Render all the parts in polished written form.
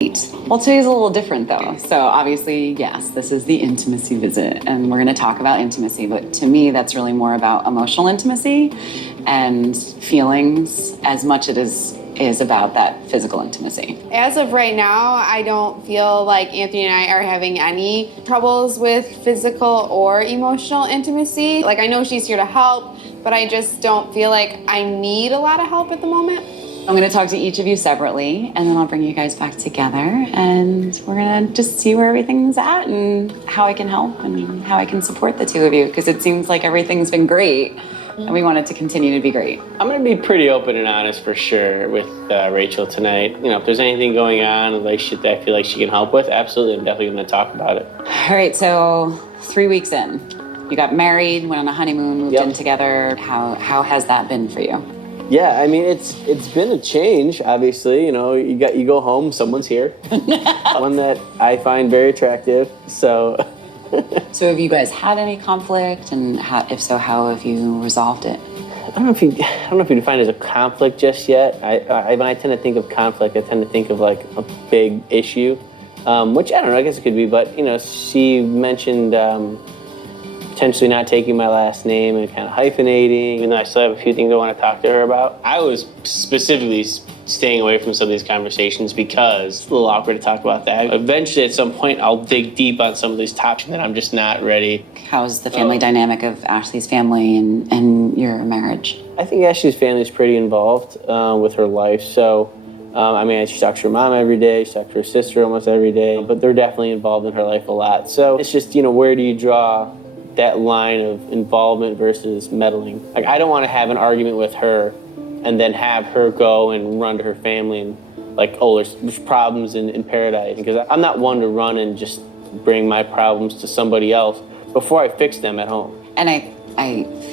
Well, today's a little different though. So obviously, yes, this is the intimacy visit and we're gonna talk about intimacy, but to me, that's really more about emotional intimacy and feelings as much as it is about that physical intimacy. As of right now, I don't feel like Anthony and I are having any troubles with physical or emotional intimacy. Like, I know she's here to help, but I just don't feel like I need a lot of help at the moment. I'm gonna talk to each of you separately and then I'll bring you guys back together and we're gonna just see where everything's at and how I can help and how I can support the two of you because it seems like everything's been great and we want it to continue to be great. I'm gonna be pretty open and honest for sure with Rachel tonight. You know, if there's anything going on, like shit that I feel like she can help with, absolutely, I'm definitely gonna talk about it. All right, so 3 weeks in, you got married, went on a honeymoon, moved in together. How has that been for you? Yeah, I mean, it's been a change, obviously. You know, you go home, someone's here. One that I find very attractive, so. So have you guys had any conflict, and if so, how have you resolved it? I don't know if you define it as a conflict just yet. When I tend to think of conflict, I tend to think of like a big issue, which I don't know, I guess it could be, but you know, she mentioned potentially not taking my last name and kind of hyphenating, even though I still have a few things I want to talk to her about. I was specifically staying away from some of these conversations because it's a little awkward to talk about that. Eventually, at some point, I'll dig deep on some of these topics and I'm just not ready. How's the family dynamic of Ashley's family and your marriage? I think Ashley's family is pretty involved with her life. So, I mean, she talks to her mom every day, she talks to her sister almost every day, but they're definitely involved in her life a lot. So it's just, you know, where do you draw that line of involvement versus meddling? Like, I don't want to have an argument with her and then have her go and run to her family and like, oh, there's problems in paradise. Because I'm not one to run and just bring my problems to somebody else before I fix them at home. And I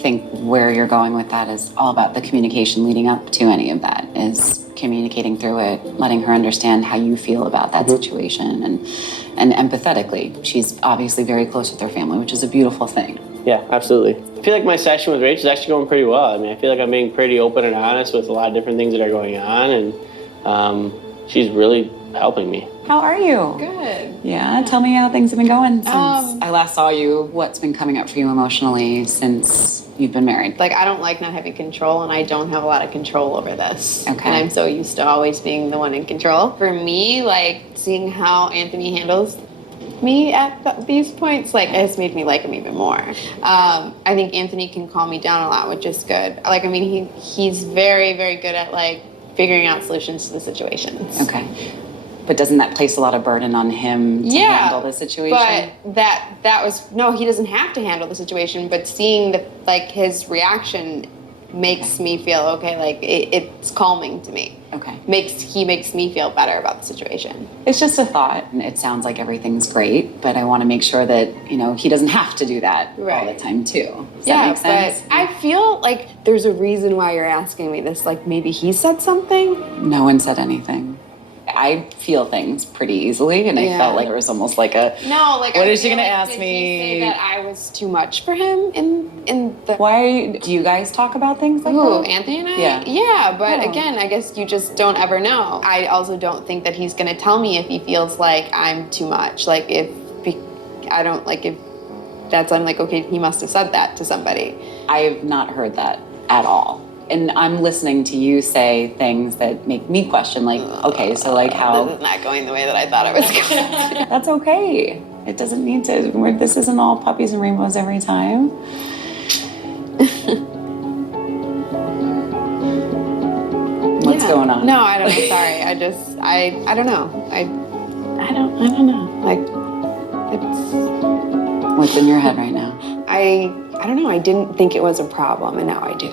think where you're going with that is all about the communication leading up to any of that, is communicating through it, letting her understand how you feel about that situation and empathetically. She's obviously very close with her family, which is a beautiful thing. Yeah, absolutely. I feel like my session with Rachel is actually going pretty well. I mean, I feel like I'm being pretty open and honest with a lot of different things that are going on, and she's really helping me. How are you? Good. Yeah, tell me how things have been going since I last saw you. What's been coming up for you emotionally since you've been married? Like, I don't like not having control, and I don't have a lot of control over this. Okay. And I'm so used to always being the one in control. For me, like, seeing how Anthony handles me at these points, like, has made me like him even more. I think Anthony can calm me down a lot, which is good. Like, I mean, he's very, very good at, like, figuring out solutions to the situations. Okay. But doesn't that place a lot of burden on him to handle the situation? But that was, no, he doesn't have to handle the situation, but seeing his reaction makes me feel okay, like it's calming to me. Okay. He makes me feel better about the situation. It's just a thought, and it sounds like everything's great, but I want to make sure that, you know, he doesn't have to do that all the time too. Does that make sense? But I feel like there's a reason why you're asking me this. Like, maybe he said something? No one said anything. I feel things pretty easily, and I felt like there was almost like a what is she gonna ask me? Did he say that I was too much for him in the? Why do you guys talk about things like that? Anthony and I? Yeah. But again, I guess you just don't ever know. I also don't think that he's gonna tell me if he feels like I'm too much. Like, if that's, I'm like, okay, he must have said that to somebody. I have not heard that at all. And I'm listening to you say things that make me question, like, okay, so like how... This is not going the way that I thought it was going. That's okay. It doesn't need to, this isn't all puppies and rainbows every time. What's going on? No, I don't know, sorry. I don't know. I don't know. Like, it's... What's in your head right now? I don't know, I didn't think it was a problem, and now I do.